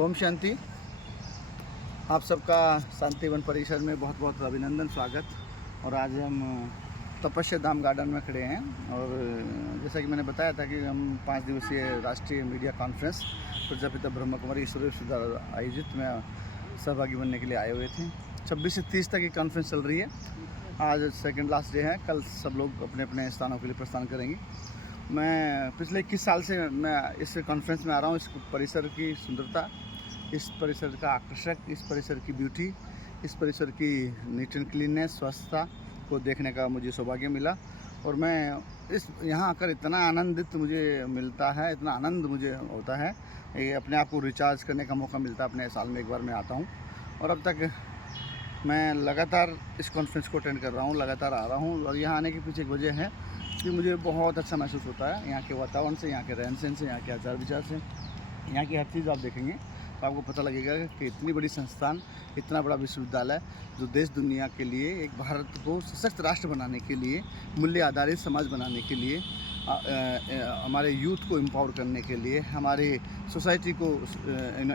ओम शांति। आप सबका शांति वन परिसर में बहुत बहुत अभिनंदन, स्वागत। और आज हम तपस्या धाम गार्डन में खड़े हैं और जैसा कि मैंने बताया था कि हम 5 दिवसीय राष्ट्रीय मीडिया कॉन्फ्रेंस प्रजापिता ब्रह्म कुमारी ईश्वरीय विश्वविद्यालय आयोजित में सहभागी बनने के लिए आए हुए थे। 26 से 30 तक ये कॉन्फ्रेंस चल रही है। आज सेकंड लास्ट डे है। कल सब लोग अपने अपने स्थानों के लिए प्रस्थान करेंगे। मैं पिछले 21 साल से मैं इस कॉन्फ्रेंस में आ रहा हूँ। इस परिसर की सुंदरता, इस परिसर का आकर्षक, इस परिसर की ब्यूटी, इस परिसर की नीट एंड क्लीननेस, स्वच्छता को देखने का मुझे सौभाग्य मिला। और मैं यहाँ आकर इतना आनंदित मुझे मिलता है, इतना आनंद मुझे होता है। ये अपने आप को रिचार्ज करने का मौका मिलता है। अपने साल में एक बार मैं आता हूँ और अब तक मैं लगातार इस कॉन्फ्रेंस को अटेंड कर रहा हूँ, लगातार आ रहा हूँ। और यहाँ आने के पीछे एक वजह है कि मुझे बहुत अच्छा महसूस होता है यहाँ के वातावरण से, यहाँ के रहन सहन से, यहाँ के आचार विचार से। यहाँ की हर चीज़ आप देखेंगे तो आपको पता लगेगा कि इतनी बड़ी संस्थान, इतना बड़ा विश्वविद्यालय जो देश दुनिया के लिए, एक भारत को सशक्त राष्ट्र बनाने के लिए, मूल्य आधारित समाज बनाने के लिए, हमारे यूथ को एम्पावर करने के लिए, हमारे सोसाइटी को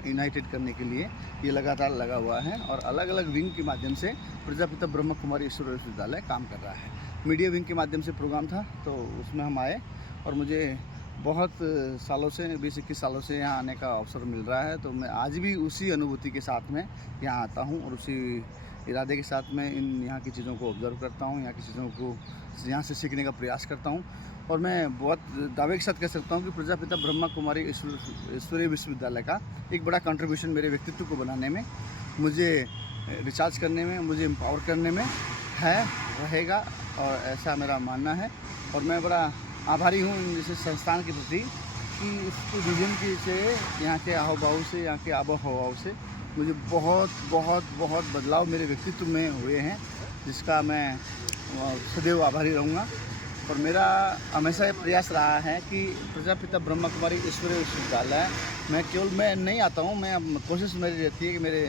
यूनाइटेड करने के लिए ये लगातार लगा हुआ है। और अलग अलग विंग के माध्यम से प्रजापिता ब्रह्म कुमारी ईश्वरीय विश्वविद्यालय काम कर रहा है। मीडिया विंग के माध्यम से प्रोग्राम था तो उसमें हम आए और मुझे बहुत सालों से, 20-21 सालों से यहाँ आने का अवसर मिल रहा है। तो मैं आज भी उसी अनुभूति के साथ में यहाँ आता हूँ और उसी इरादे के साथ में यहाँ की चीज़ों को ऑब्ज़र्व करता हूँ, यहाँ की चीज़ों को यहाँ से सीखने का प्रयास करता हूँ। और मैं बहुत दावे के साथ कह सकता हूँ कि प्रजापिता ब्रह्म कुमारी ईश्वरीय विश्वविद्यालय का एक बड़ा कंट्रीब्यूशन मेरे व्यक्तित्व को बनाने में, मुझे रिचार्ज करने में, मुझे एम्पावर करने में है, रहेगा। और ऐसा मेरा मानना है। और मैं बड़ा आभारी हूँ इस संस्थान के प्रति कि इसके विजन की से, यहाँ के आहो भाव से, यहाँ के आबो हवाओं से मुझे बहुत बहुत बहुत बदलाव मेरे व्यक्तित्व में हुए हैं, जिसका मैं सदैव आभारी रहूँगा। और मेरा हमेशा ये प्रयास रहा है कि प्रजापिता ब्रह्म कुमारी ईश्वरीय विश्वविद्यालय में केवल मैं नहीं आता हूँ, मैं कोशिश मेरी रहती है कि मेरे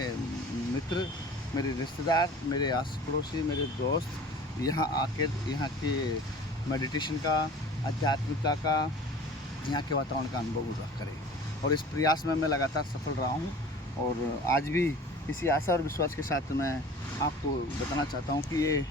मित्र, मेरे रिश्तेदार, मेरे आस पड़ोसी, मेरे दोस्त यहाँ आकर यहाँ के मेडिटेशन का, आध्यात्मिकता का, यहाँ के वातावरण का अनुभव करें। और इस प्रयास में मैं लगातार सफल रहा हूँ। और आज भी इसी आशा और विश्वास के साथ मैं आपको बताना चाहता हूँ कि ये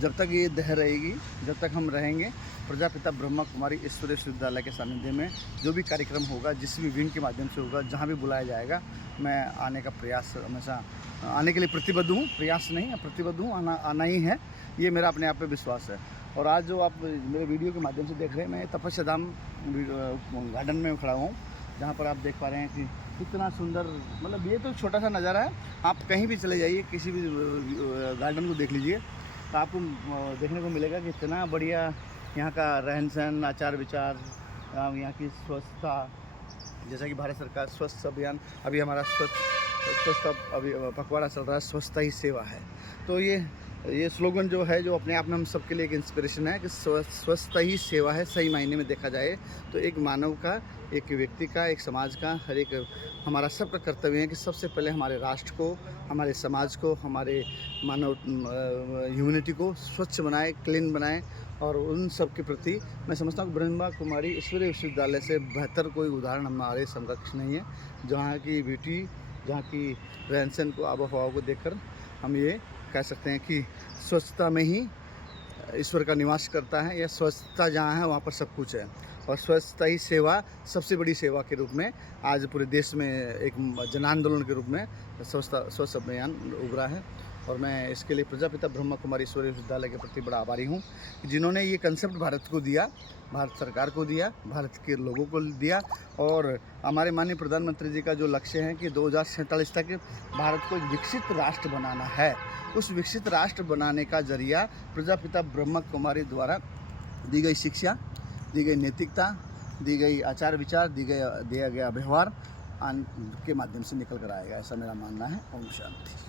जब तक ये दह रहेगी, जब तक हम रहेंगे, प्रजापिता ब्रह्म कुमारी ईश्वरीय विश्वविद्यालय के सानिध्य में जो भी कार्यक्रम होगा, जिस भी विंग के माध्यम से होगा, जहाँ भी बुलाया जाएगा, मैं आने का प्रयास हमेशा आने के लिए प्रतिबद्ध हूँ। प्रयास नहीं, प्रतिबद्ध हूँ, आना ही है। ये मेरा अपने आप पे विश्वास है। और आज जो आप मेरे वीडियो के माध्यम से देख रहे हैं, मैं तपस्या धाम गार्डन में खड़ा हूँ, जहाँ पर आप देख पा रहे हैं कि कितना सुंदर, मतलब ये तो छोटा सा नज़ारा है। आप कहीं भी चले जाइए, किसी भी गार्डन को देख लीजिए तो आपको देखने को मिलेगा कि इतना बढ़िया यहाँ का रहन सहन, आचार विचार, यहाँ की स्वच्छता। जैसा कि भारत सरकार स्वच्छ अभियान, अभी हमारा स्वच्छता अभी पखवाड़ा चल रहा है, स्वच्छता ही सेवा है। तो ये स्लोगन जो है, जो अपने आप में हम सबके लिए एक इंस्पिरेशन है कि स्वच्छता ही सेवा है। सही मायने में देखा जाए तो एक मानव का, एक व्यक्ति का, एक समाज का, हर एक हमारा सबका कर्तव्य है कि सबसे पहले हमारे राष्ट्र को, हमारे समाज को, हमारे मानव ह्यूमनिटी को स्वच्छ बनाए, क्लीन बनाए। और उन सब के प्रति मैं समझता हूँ कि ब्रह्मा कुमारी ईश्वरीय विश्वविद्यालय से बेहतर कोई उदाहरण हमारे समकक्ष नहीं है। जहाँ की ब्यूटी, जहाँ की रहन सहन को, आबो हवा को देखकर हम ये कह सकते हैं कि स्वच्छता में ही ईश्वर का निवास करता है, या स्वच्छता जहाँ है वहाँ पर सब कुछ है। और स्वच्छता ही सेवा, सबसे बड़ी सेवा के रूप में आज पूरे देश में एक जन आंदोलन के रूप में स्वच्छ अभियान उभरा है। और मैं इसके लिए प्रजापिता ब्रह्म कुमारी ईश्वरीय विश्वविद्यालय के प्रति बड़ा आभारी हूँ कि जिन्होंने ये कंसेप्ट भारत को दिया, भारत सरकार को दिया, भारत के लोगों को दिया। और हमारे माननीय प्रधानमंत्री जी का जो लक्ष्य है कि 2047 तक भारत को एक विकसित राष्ट्र बनाना है, उस विकसित राष्ट्र बनाने का जरिया प्रजापिता ब्रह्म कुमारी द्वारा दी गई शिक्षा, दी गई नैतिकता, दी गई आचार विचार, दिया गया व्यवहार के माध्यम से निकल कर आएगा। ऐसा मेरा मानना है। ओम शांति।